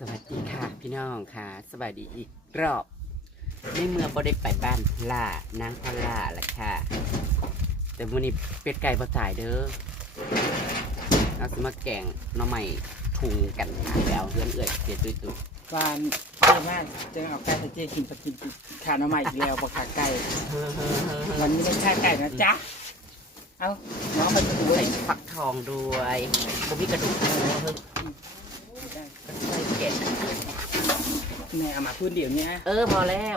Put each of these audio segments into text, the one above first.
สวัสดีค่ะพี่น้องค่ะ สวัสดีอีกรอบในเมื่อบได้ไปบ้านล่านางพล่าละค่ะ แต่วันนี้เป็ดไก่บ่ตายเด้อเอาสมาแกงหน้องใหม่ทุงกันหาแล้วเพื่อนเอื่อยเสียตุ้ยตุ้ยฟานเจ๊มากเจ๊เอาไก่แต่เจ๊กินไปกินขาหน้ำใหม่อีกแล้วปลาขาไก่วันนี้ไม่ใช่ไก่นะจ๊ะเอาน้องมาดูเลใส่ยฟักทองด้วยผมมีกระดูกหมูเพิ่งใส่ เก็ดแม่เอามาพูดเดี๋ยวนี้เออพอแล้ว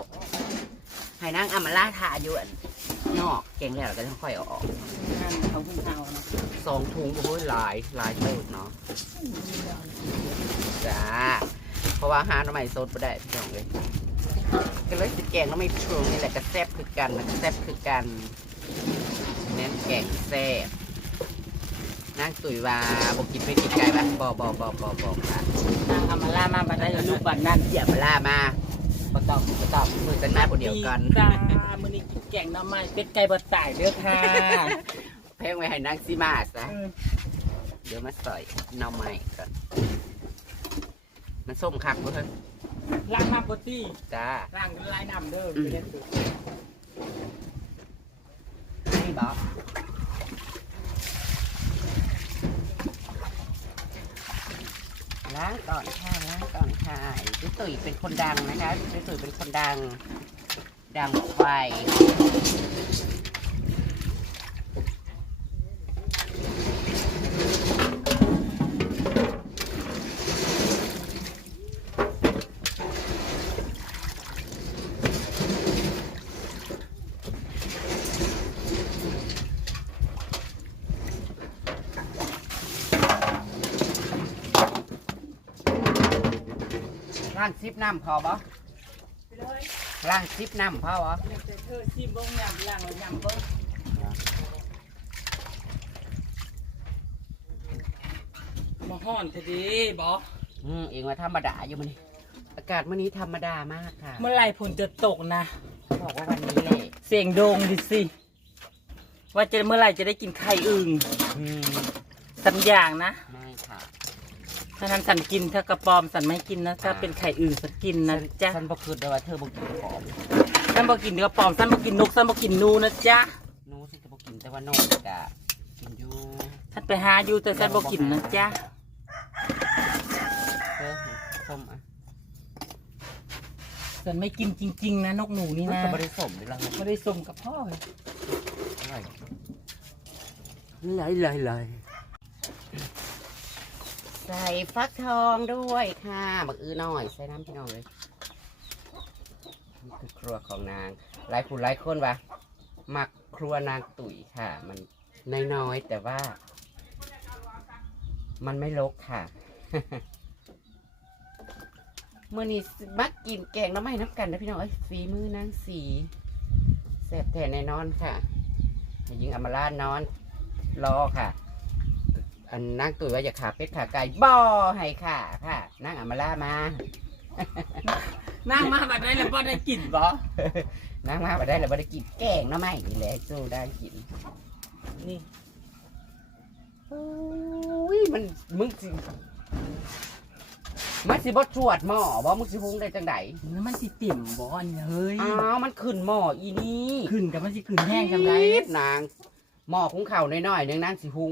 ให้นางอามาล่าทาอยู่อันนอกแกงแล้วเราก็ต้องค่อยเอาออกท่านเขาเพิ่งเอานะสองถุงโอ้ยหลายหลายเติบเนาะจ้าเพราะว่าหาหน้ำใหม่สดไม่ได้พี่น้องเลยก็เลยสิแกงแล้วไม่พรุงนี่แหละก็แซ่บคือกันมันก็แซ่บคือกันเน้นแกงแซ่บ นางตุ๋ยว่าบอกกินไปกินไก่ปะบอบอบอบอบอค่ะนางเอามาล่ามาบัดได้ลูกบัดนั่นอย่ามาล่ามาปะตอบปะตอบมือกันหน้าคนเดียวกันจ้ามื้อนี้กินแกงหน้ำใหม่เป็ดไก่บดตายเด้อค่ะเพ่งไว้ให้นางซีมาซะเออเดี๋ยวมาใส่หน่อไม้ก่อนมันส้มคักเพื่อนล้างน้ำปกติจ้าล้างลายน้ำเด้ออืมไม่ได้สุดนี่บอก ล้างก่อนค่ะล้างก่อนค่ะพี่ตุ๋ยเป็นคนดังนะคะพี่ตุ๋ยเป็นคนดัง ดังไฟางซิปน้ำพอบ่ไปเลยล้างซิปน้ำพอบ่เดี๋ยวเธอซิมเบ้งยำล้างแล้วยำเบ้งมาห่อนเถอะดีบออืมเองว่าธรรมดาอยู่มันนี่อากาศมื่อนี้ธรรมดามากค่ะเมื่อไหร่ฝนจะตกนะบอกว่าวันนี้แหละเสียงโดงดิสิว่าจะเมื่อไหร่จะได้กินไข่อึ่งอืมสัญอย่างนะ ไม่ค่ะ ถ้านั้นสันกินถ้ากระปอมสันไม่กินนะถ้าเป็นไข่อึ่งสันกินนะจ๊ะฉันบอกคือว่าเธอบอกกินของสันบอกกินกระปอมสันบอกกินนกสันบอกกินนูนะจ๊ะหนูฉันก็บอกกินแต่ว่านกกะกินอยู่สันไปหาอยู่แต่สันบอกกินนะจ๊ะเธอส้มอะสันไม่กินจริง ๆ นะนกหนูนี่มันนะก็บริสมเลยละไม่ได้ส่งกับพ่อเลยเลยเลยเลย ใส่ฟักทองด้วยค่ะบักอื้อหน่อยใส่น้ำพี่น้องเลยนี่คือครัวของนาง หลายคนหลายคนว่ามักครัวนางตุ๋ยค่ะ มันน้อยๆแต่ว่า มันไม่ลกค่ะ เมื่อนี้มักกินแกงน้ำไม้น้ำกันนะพี่น้องเอ้ยฝีมือนางสีแสบแทนแน่นอนค่ะห้ยิงอมาลานอนรอค่ะ อันนางตุ๋ยว่าอย่าขาเป็ดขาไก่บ่อให้ค่ะค่ะนางอำมาลามา นั่งมาบัดได้แล้วพ่อได้กินบ่นางมาไปได้แล้วบ่ได้กินแกงหน้ำไม้นี่แหละสู้ได้กินนี่อุ้ยมันมึงสิมันสิบ่ชวดหม้อบ่มึงสิหุงได้จังไดแล้วมันสิติ่มบ่อันนี้เฮ้ยอ้าวมันขึ้นหม้ออีนี่ขึ้นกับมันสิขึ้นแห้งจำไรอี๊ดนางหม้อหุงข้าวน้อยๆหนึงนางสิหุง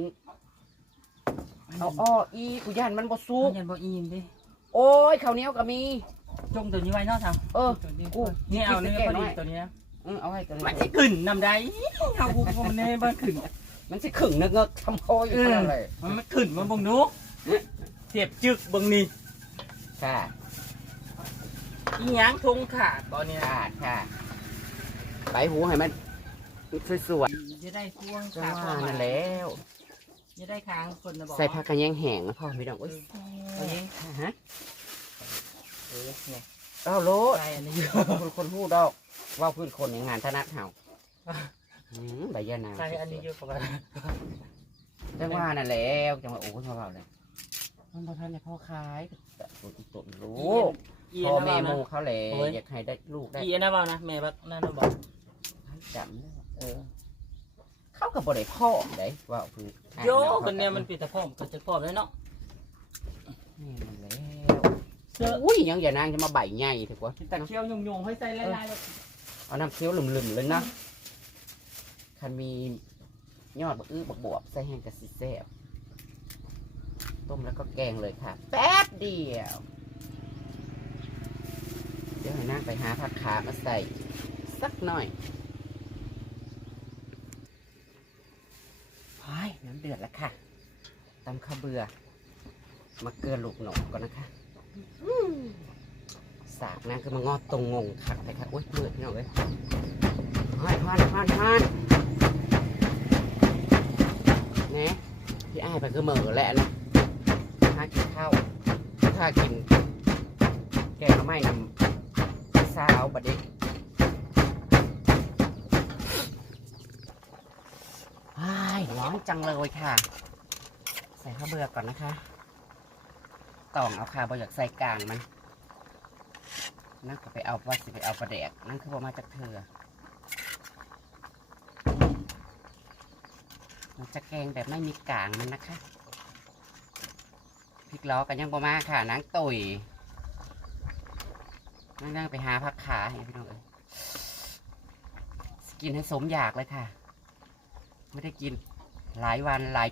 เอาอ้ออีกูย่านมันบ่สุมักนยันบ่อิ่มเดิโอ้ยข้าวเหนียวก็มี จงตัวนี้ไว้เนอกทางเออตัวนี้กูนี่เอาเนี่ยแกะพอหน่ดีอยตัวนี้นะอืมเอาให้กันมันสิขึ้นนำได้เอากูมันแน่บ้านขึ้น มันสิขึงนึกเงกทำโคอยู่ขนาดเลยมันไม่ขึ้นมันบ่งนุกเสียบจึกเบิ่งนี่ค่ะอีหยังทงขาดตอนนี้ค่ะค่ะใบหูให้มันสวยจะได้พวงๆก็ขาว่านั่นแล้ว จะได้ค้างคนนะบอกใส่ผักกระแยงแห้งนะพ่อไม่ต้องโอ้ยเอาเองฮะเออเนี่ยเอาโลดใส่อันนี้อยู่คนคนพูดดอกว่าพื้นคนในงานธนัดเห่าอืมใบยะนางใส่อันนี้อยู่กับอะไรจังว่านั่นแล้วจังว่าโอ้ยพ่อเบาเลยมันพอท่านในพ่อขายแต่ตัวอีตัวรู้อีพ่ออันแม่นั้นโมนะเขาเลยโอ้ยอยากให้ได้ลูกได้อีอันนั้นเปล่านะแม่บักนั่นนะบอกจำได้ว่าเออ เขากับบริพ่อได้ว่าคือโยคนเนี่ยมันปิดแต่พ่อมก็จะพ่อมเลยเนาะนี่มันแล้วเสื้ออุ้ยยังอย่านางจะมาใบใหญ่เถอะวะแต่เคี้ยวโยงๆให้ใส่ลายๆแบบเอาน้ำเคี้ยวหลุ่มๆเลยนะคันมียอดบักอื้อบักบวบใส่แห้งกับสีแซ่บต้มแล้วก็แกงเลยค่ะ แป๊บเดียว เดี๋ยวให้นางไปหาผักขามาใส่ สักหน่อยพายน้ำเดือดแล้วค่ะตำข้าวเบื่อมาเกลือลูกหนกก่อนนะคะสากนางคือมางอตรงงงขักไปค่ะอุ้ยมืดพี่น้องเอ้ยฮันฮันฮันฮันเนี่ยพี่อ้ายไปคือเหม่อแหละนะหากินข้าวถ้ากิน แกงหน่อไม้นำสาวบัดเด็กว้าย ร้อนจังเลยค่ะ ใส่ข้าวเบือก่อนนะคะตองเอาค่ะบอยากใส่กลางมันนั่นก็ไปเอาว่าสิไปเอาปลาแดกนั่นคือประมาจากเธอมันจะแกงแบบไม่มีกลางมันนะคะพริกล้อกันยังประมาค่ะนางตุยนั่งนั่งไปหาผักขาให้พี่น้องเอ้ยกินให้สมอยากเลยค่ะ ไม่ได้กิน หลายวันหลาย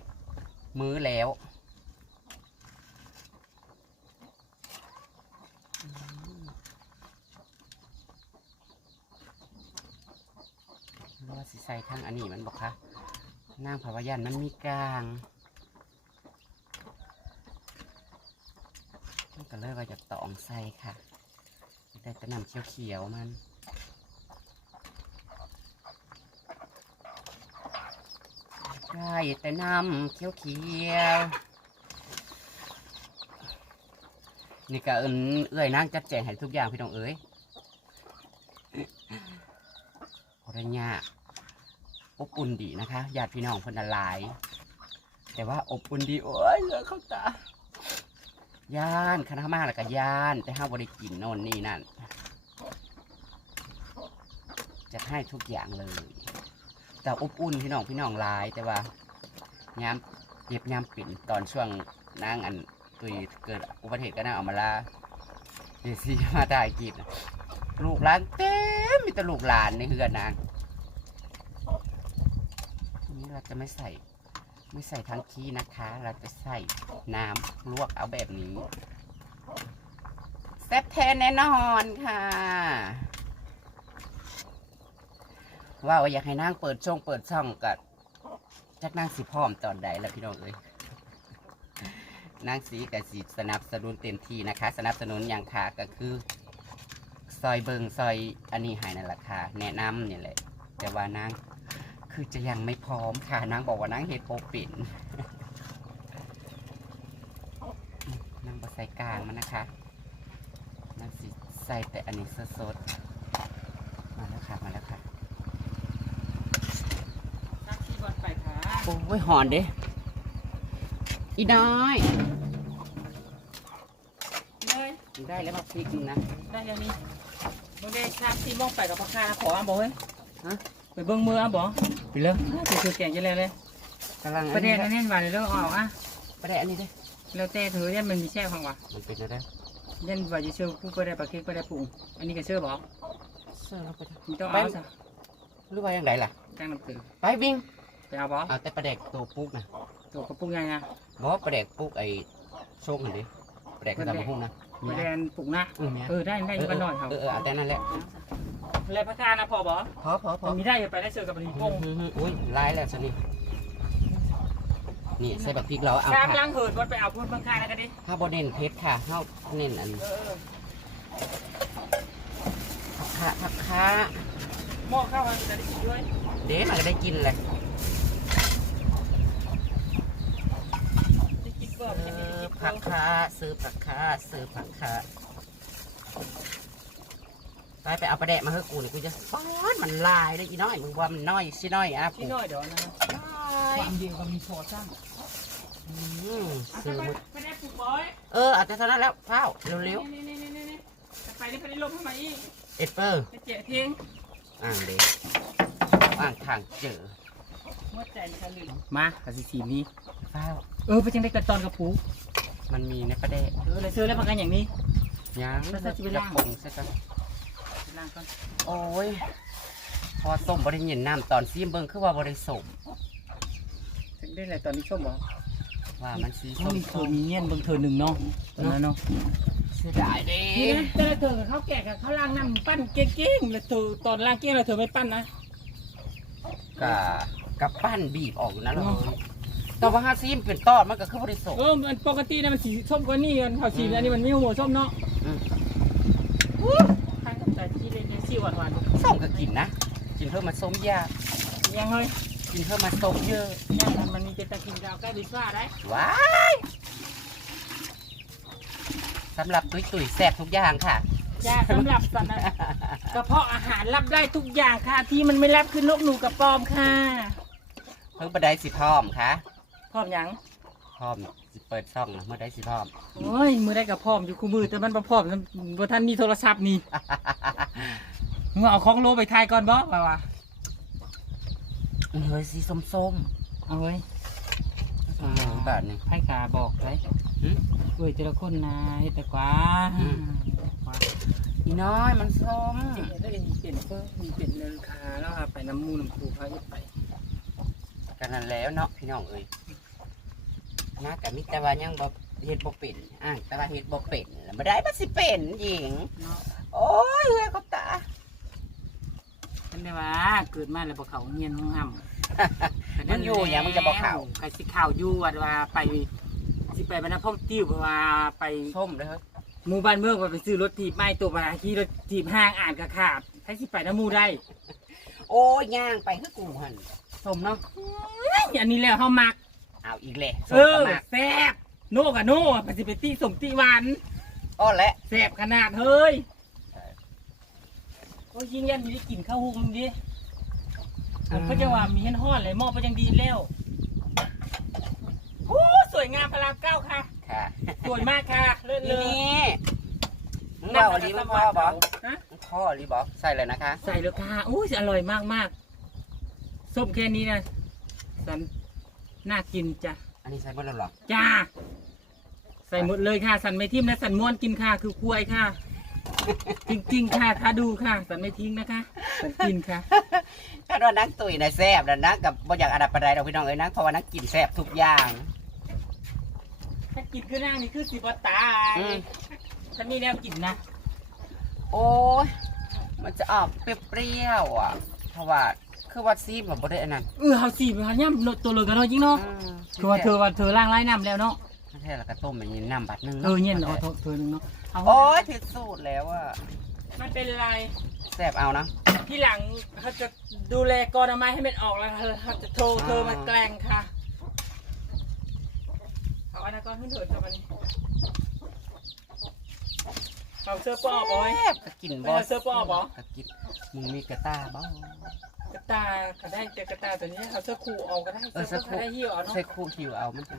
มื้อแล้ว ว่าสิใส่ทั้งอันนี้มันบอกคะนางภาวยันมันมีกลางมันก็เลยว่าจะตองใส่ค่ะ ได้แต่นำเขียวๆมัน ได้แต่น้ำเขียวๆนี่ก็เอินเอื้อยนางจัดแจงให้ทุกอย่างพี่น้องเอ้ยขอได้ยาอบอุ่นดีนะคะญาติพี่น้องคนละหลาย แต่ว่าอบอุ่นดีโอ้ยเหลือเข้าตาย่านคณะมาแล้วก็ย่าน แต่ห้าบริกินโน่นนี่นั่นจะให้ทุกอย่างเลย แต่อบอุ่นพี่น้องพี่น้องหลาย แต่ว่าย้ำเย็บย้ำปิ่นตอนช่วงนางอันตุยเกิดอุบัติเหตุก็น่าเอามาลาเดซี่มาได้กินลูกหลานเต็มมีแต่ลูกหลานในเฮือนนางทีนี้เราจะไม่ใส่ไม่ใส่ทั้งขี้นะคะ เราจะใส่น้ำลวกเอาแบบนี้แซ่บแทนแน่นอนค่ะ ว่าว่าอยากให้นางเปิดช่องเปิดช่องกับจักนางสีพร้อมตอนใดแล้วพี่น้องเอ้ยนางสีกับสีสนับสนุนเต็มที่นะคะ สนับสนุนอย่างค่ะก็คือ ซอยเบิงซอยอันนี้หายนั่นแหละค่ะแนะนำนี่แหละ แต่ว่านางคือจะยังไม่พร้อมค่ะนางบอกว่านางเฮ็ดโปปิ่นนางบอใส่กลางมันนะคะนางสิใส่แต่อันนี้สดๆมาแล้วค่ะมาแล้วค่ะ นักที่บอลไปขา โอ้ยหอนเด้อีน้อยเลยได้แล้วมาพริกนึงนะได้ยังนี้มึงได้ชาที่มองไปกับพ่อค้าขออะบอกเฮ้ยฮะไปเบิ้งมืออะบอกไปเลยไปซื้อแกงจะเลยเลยกำลังประเด็นนั่นเน้นว่าเลยเรื่องออกอะประเด็นอันนี้เด้แล้วแต่เธอยันมันมีแช่ฟังว่ะมันเป็นอะไรยันว่าจะเชื่อผู้ไปได้ปลาเค้กไปได้ปรุงอันนี้ก็เชื่อบอกเสื้อเราไปเถอะมีต้องเอาซะหรือว่าอย่างไรล่ะแจ้งน้ำตือไปวิ่ง ไปเอาบอกเอาแต่ประเด็กตัวปุ๊กนะตัวกระปุกยังไงบอกประเด็กปุ๊กไอ้โชคหน่อยดิประเด็กกระทำหุ้นนะประเด็นปรุงนะเออแม่เออได้ได้อยังกันหน่อยครับเออเออเอาแต่นั่นแหละเลยพระค้านะพอบอกพอพอพอมีได้อย่าไปได้เชื่อกับปลีอืโป้งมอืมอืมอุ้ยลายแล้วสินี่นี่ใส่บักพริกเราเอาชามค่ะล้างเหินวัดไปเอาพูดพระค้านะกันดิถ้าบเน้นเพชรค่ะเท่าเน้นอันเออผักคะผักคะหม้อข้าวมันจะได้กินด้วย เดี๋ยวมันก็ได้กินเลย ได้กินก่อน เออผัก คะซื้อผักคะซื้อผักคะไปไปเอาประเดะมาให้กูนี่กูจะฟ้อนมันลายได้อีน้อยมึงว่ามันน้อยสิน้อยอะพี่น้อยเดี๋ยวนะน้อยความเดียวก็มีพอจ้างอืมซื้อไปมือไปได้ปลูกบอยเอออาจจะเท่านั้นแล้วเฝ้าเร็วนี่นี่นี่นี่นี่ไปนี่ไปได้ลมทำไมอีกๆเอสเปอร์ไปเจ๊เพียงอ่างเด็กอ่างทางเจอเมื่อใจฉันลืมมากับสีสีนี้เฝ้าเออไปจังได้กระตอนกระปู มันมีในประเดะเออเลยซื้อแล้วพักกันอย่างนี้ ยังแล้วจะไปจะล้าง ปงใช่กันล้างก่อนโอ้ย พอส้มบริเย็นน้ำตอนซีมเบิ้งคือว่าบริสมถึงได้อะไรตอนนี้ส้มบ่ว่ามันสีส้ส้มมเธอมีเงี้ยนเบางเธอหนึ่งเนาะตอนนั้นเนาะเสียดายเด้นี่นะแต่ละเธอเขาแก่กับเขาล้างน้ำปั้นเก่งๆแล้วเธอตอนล้างเก่งแล้วเธอไม่ปั้นนะกับกับปั้นบีบออกอยู่นะเลเนาะย แต่ว่าฮาซีมเป็นตอดมันก็คือบริสมเออมันปกตินะมันสีส้มกว่านี่กันเขาสีอันนี้มันไม่หัวส้มเนาะอืมทานกับแต่ที่เล่นๆซี่หวานส้มก็กินนะ กินเพิ่มมาส้มยากๆยังเฮ้ยกินเพิ่มมาส้มเยอะยังมันมันมีเป็นตะกินกาวใกล้ดิซ่าได้ว้ายสำหรับตุ้ยตุ้ยๆแซ่บทุกอย่างค่ะยาสำหรับสัตว์นะกระเพาะอาหารรับได้ทุกอย่างค่ะ ที่มันไม่รับคือนกหนูกับปอมค่ะเพิ่งบันไดสิพร้อมค่ะ พร้อมหยังพร้อมสิเปิดช่องนะเมื่อได้สิพร้อม โอ้ยมือได้กับพร้อมอยู่คู่มือแต่มันบ่พร้อมบ่ท่านมีโทรศัพท์นี่ มึงเอาของโลไปทายก่อนบ่ว่าว่าเฮ้ยสีส้มส้มเอาเว้ยๆส้มเหลืองแบบนี้ไพ่กาบอกไว้หึเอ้ยแต่ละคนนะเฮ็ดแต่กว่าอืม อีน้อยมันส้มจริงๆถ้าเป็นเปลี่ยนเพิ่มมีเปลี่ยนเงินคาแล้วเอาไปน้ำมูน้ำคูพาไป กันนั้นแล้วเนาะพี่น้องเอ้ย นะกับมิแต่ว่ายังบ่เฮ็ดบ่เป็นอ่างแต่ว่าเฮ็ดบ่เป็นแล้วบ่ได้มันสิเป็นหญิง เนาะโอ้ยเฮ้ยเขาตาเป็นได้ว่าเกิดมาแล้วบ่เขาเงียนห้องห่ำมันอยู่อย่างมันจะบ่เข้าใครสิข่าวอยู่ว่าว่าไปสิไปบรรณพ่อมติ้วว่าไปส้มเลยเฮ้ยหมู่บ้านเมืองว่าไปซื้อรถถีบไม้ตัวมาขี่รถถีบห้างอ่านกระขาดใครสิไปน้ำหมูได้โอ้ยย่างไปคือกูหั่นส้มเนาะเฮ้ยอันนี้แล้วเฮามัก เอาอีกแหละเอส้มอก็มาแซ่บโน่กับโน่มันสิไปตีสมตีหวันอ้อและแซ่บขนาดเฮ้ยโอ้ยยิงยันมีได้กินข้าวหุงดิเขาจะว่ามีเห็นห่อนเลยหม้อไปยังดีแล้วโอ้สวยงามพระรามเก้าค่ะ ค่ะสวยมากค่ะ เลิศทีเลยนี้มึงเล่าอันนี้มันพ่อบอกฮะ พ่ออันนี้บอกใส่เลยนะคะ ใส่เลยค่ะอู้ยอร่อยมากมากๆส้มแค่นี้นะสัน น่ากินจ้ะ อันนี้ใส่หมดแล้วเหรอจ้า ใส่หมดเลยค่ะ สันไม่ทิ่มนะสันม้วนกินค่ะ คือควยค่ะ จริงๆค่ะถ้าดูค่ะ สันไม่ทิ้งนะคะ สันกินค่ะ ถ้าว่านักตุ๋ยนะแซ่บนะนักกับบ่อยากอันดับปานใดดอกพี่น้องเอ้ยนักเพราะว่านักกินแซ่บทุกอย่าง ถ้ากินคือนั่งนี่คือสิบตายอืมถ้ามีแนวกินนะ โอ้ยมันจะออกเปรี้ยวๆอะเพราะว่า คือว่าซีมกับบ่ได้อันนั้นเออเขาสีเขาย่ำตัวเลยกันเนาะจริงเนาะอืมคือว่าเธอว่าเธอล่างไร้น้ำแล้วเนาะแท้แล้วก็ต้มอย่างนี้น้ำบัดหนึงเออเนี่ยเนาะเธอหนึ่งเนาะเอาโอ้ยผิดสูตรแล้วอะมันเป็นไรแซ่บเอานะที่หลังเขาจะดูแลกรอนามัยให้มันออกแล้วเขาจะโทรเธอมาแกล้งค่ะเอาอันนั้นก็ขึ้นเถิดกับอันนี้เอาเสื้อปอบเอาไว้แซ่บก็กินไม่บ่เอาเสื้อปอบเหรอก็กินมึงมีกระตาบ่ก ระตาก็ได้แต่กระตาตัวนี้เขาเสื้อคู่เอาก็ได้เออเสื้อเสื้อคู่คู่ได้หิ้วเอาเนาะใส่คู่หิวเอามันจะ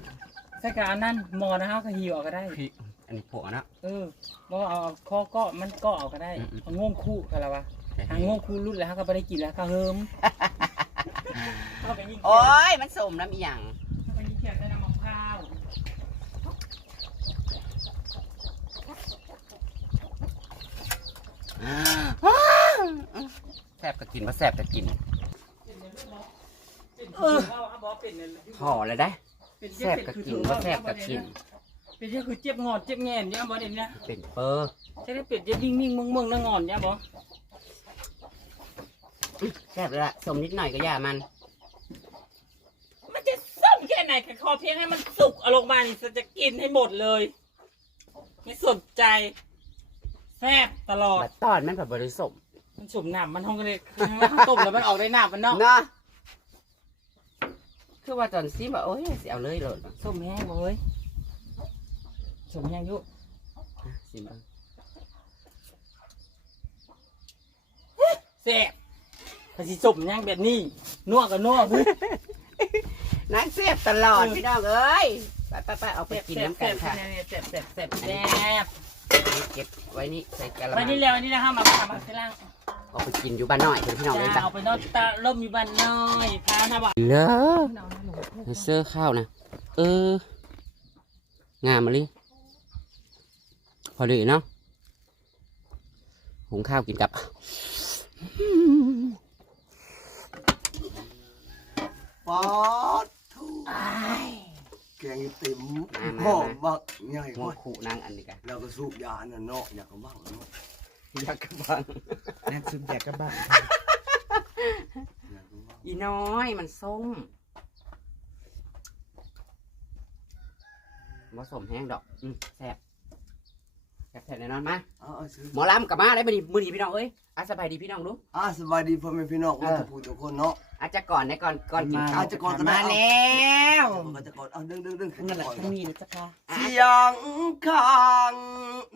ใส่กอันนั้นมอนะฮะก็หิ้วเอาก็ได้ พี่อันนี้ผัวนะ เออบอกว่าเอาเอาข้อก็มันก็เอาก็ได้อืมอืมเอาง่วงคู่กันแล้ววะทางง่วงคู่รุดแล้วก็ไม่ได้กินแล้วก็เฮิมเข้าไปยิงเขีโอ้ยดยมันสมน้ำอีหยังเข้าไปยิงเขียดได้น้ำมะพร้าวแซ่บก็กินว่าแซ่บก็กิน เออพอเลยได้เป็นแซ่บก็กินว่าแซ่บก็กิน เป็นเจ้าคือเจ็บงอดเจ็บแงนเนี่ยบอเด่นเนี่ยเป็นเปอร์จะได้เป็ดจะนิ่งนิ่งมึงมึงนะงงอนเนี่ยบอแซ่บเลยละสมนิดหน่อยก็อย่ามัน มันจะส้มแค่ไหนแค่ขอเพียงให้มันสุกเอาลงมานี่จะกินให้หมดเลย ไม่สนใจแซ่บตลอด บัดตอนมันแบบบริสุทธิ์มันสุ่มน้ำมันห้องก็เลยมันต้มแล้วมันออกได้หน้ำมันเนาะ เนาะ คือว่าตอนซีแบบโอ้ยสิเอาเลยเลยส้มแห้งบ่เว้ยส้มแห้งอยุสิบ้างแซ่บภาษีส้มแห้งแบบนี้นัวกับนัวเฮ้ยนักแซ่บตลอดเออพี่น้องเอ้ยไปไปไปเอาไปกินน้ำกันค่ะแซ่บแซ่บแซ่บแซ่บเก็บไว้นี่ใส่กะละไว้มังนี่แล้วอันนี้นะครับมาทำมาเสร็จแล้ว เอาไปกินอยู่บ้านน้อยเดี๋ยวพี่น้องเลยจะจ้ะเอาไปนอนตาล่มอยู่บ้านน้อยพานะบอกเลอเสื้อข้าวนะเอองามมาลิพอดีเนาะหุงข้าวกินกับป๊อดทูแกงติ๋มมามาหอมบักใหญ่หัวกว่าขู่นางอันนี้กันแล้วก็สูบยาน่ะเนาะอยากกระบังเนาะ อยากกระบังนั่นซุปแยกกับบ้านอยากกระบังอีน้อยมันส้มผสมแห้งดอกอืมแซ่บแซ่บแท้แน่นอนมาอ้าวซื้อหมอลำกลับมาได้มือดีมือดีพี่น้องเอ้ยอาสบายดีพี่น้องรู้อ่าสบายดีพ่อแม่พี่น้องเออทุกผู้ทุกคนเนาะ อาจจะก่อนนะก่อนก่อนกินข้าวอาจจะก่อนก็ได้ มาแล้วก็จะก่อนเอาดึงดึงดึงนั่นแหละทั้งนี้นะจ๊ะค่ะ เสียงข้าง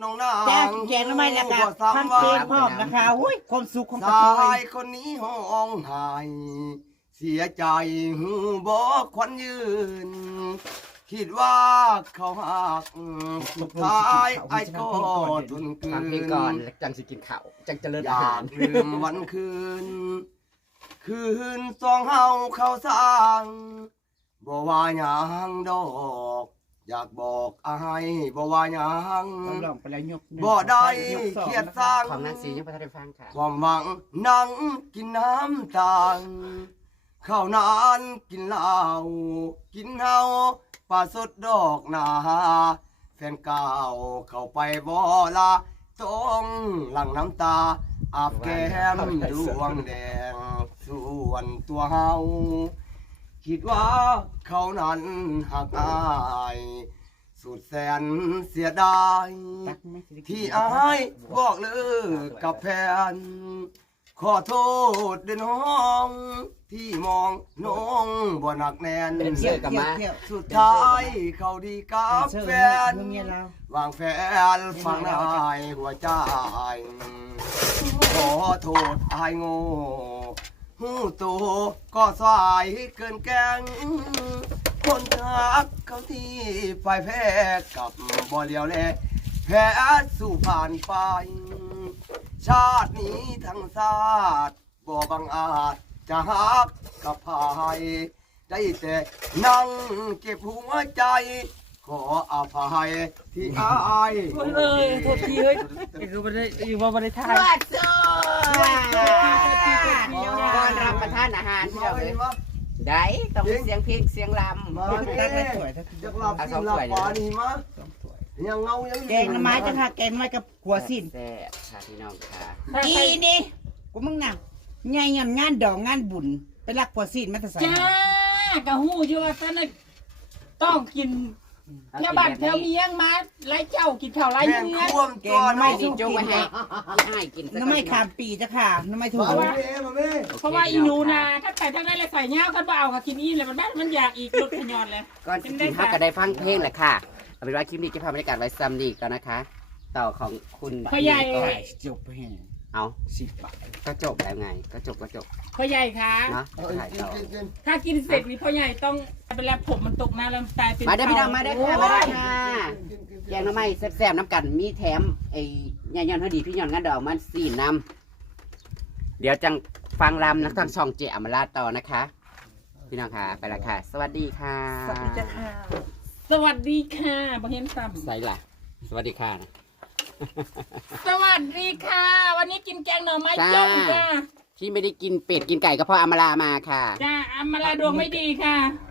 น้องนางแจ้งแกงทำไมล่ะคะบ่ซ้ำพันเพลงพร้อมนะคะอุ้ยความสุขของกระชาเทยยคนนี้ห้องไห้เสียใจหูบอกควันยืน คิดว่าเขาหักสุดท้ายไอ้ก็ทนเกิฟังเพลงนก่อนแล้วจังสิกินข้าวจังเจริญออาหายารกลืมวันคืน คืนสองเฮาเข้าสร้างบ่ว่าหยังดอก อยากบอกอายบ่ว่าหยังต้องลองไปแล้วยกหนึ่งบ่ได้ยกสองเครียดสร้าง ของนางสียังไม่ทันได้ฟังค่ะ ความหวังนั่งกินน้ำตาลข้าวนานกินเหล้ากินเฮาปลาสดดอกนาแฟนเก่าเข้าไปบ่ละต้องหลั่งน้ำตา อาบแก้มดวงแดง ส่วนตัวเฮาคิดว่าเขานั้นหักอาย สุดแสนเสียดายตักไหมสิได้กินที่อายบอกเลิกกับแฟนขอโทษเดินน้องที่มองน้องบ่หนักแน่นเป็นเชื่อกับมาเที่ยวสุดท้ายเขาดีกับเที่ยวแฟนเที่ยวเมียเราวางแฟนฟังนายหัวใจขอโทษอายโง่ หูตัวก็สายเกินแกง คนทักเขาที่ไฟแพ้กับบ่เลียวแลแพ้สู่ผ่านไป ชาตินี้ทั้งชาติบ่บังอาจจะหักกับภายได้แต่นั่งเก็บหัวใจ ขออภัยที่อายโทษเลยโทษทีเฮ้ยอยู่บ่ได้อยู่บ่ได้ทานวัดโซ่ก่อนรับประทานอาหารพี่น้องเอ้ยได้ต้องมีเสียงเพลงเสียงลมาตักได้สวยทักทีจะหลับกินหลับปานี่มาสองถ้วยยังเงายังแกงหน้ำไม้จ้ะค่ะแกงหน้ำไม้กับหัวสิ้นแซ่บค่ะพี่น้องค่ะอีนี่กูมึงน่ะไงงานงานดอกงานบุญไปรักหัวสิ้นมาแต่ใส่จ้ากะหูอยู่ว่าท่านน่ะต้องกิน แถวบ้านแถวเมียงมาไล่เจ้ากินข้าวไล่แม่งเนื้อควมตัวไม่น้องดีจงไว้ให้ให้กินสักน้ำไม้ขามปีจ้ะค่ะน้ำไม้ถั่วมาแม่มาแม่เพราะว่าอีหนูนะถ้าไปทางได้เลยใส่เงากันบ่เอาค่ะกินอีเลยมันบ้านมันอยากอีกรถขยอนเลย ก่อนจะกินข้าวก็ได้ฟังเพลงแหละค่ะเอาเป็นว่าคลิปนี้จะพาบรรยากาศไว้ซ้ำดีก่อนนะคะ ต่อของคุณพ่อใหญ่ก็จบไปแห่ง เอาสิบบาทก็จบแล้วไง ก็จบก็จบพ่อใหญ่คะเนาะเออถ่ายกินต่อกินกินถ้ากินเสร็จนี่พ่อใหญ่ต้องไปแล้วผมมันตกน้ำแล้วตายเป็นมาได้อพี่น้องมาได้อค่ะมาได้อค่ะกินกินแกงหน้ำไม้แซ่บๆน้ำกันมีแถมไอ้ยายอนเฮาดีพี่ยอนงานดอกมันสี่น้ำเดี๋ยวจังฟังลำนะทางช่องเจอมราต่อนะคะ พี่น้องค่ะไปละค่ะ สวัสดีค่ะสวัสดีจ้ะค่ะสวัสดีค่ะบ่เห็นซ้ใส่ละสวัสดีค่ะนะำ สวัสดีค่ะ วันนี้กินแกงหน่อไม้จ้า จ้มจ้าที่ไม่ได้กินเป็ดกินไก่ก็เพราะอมรามาค่ะ จ้าอัมมาลาดวงไม่ดีค่ะเ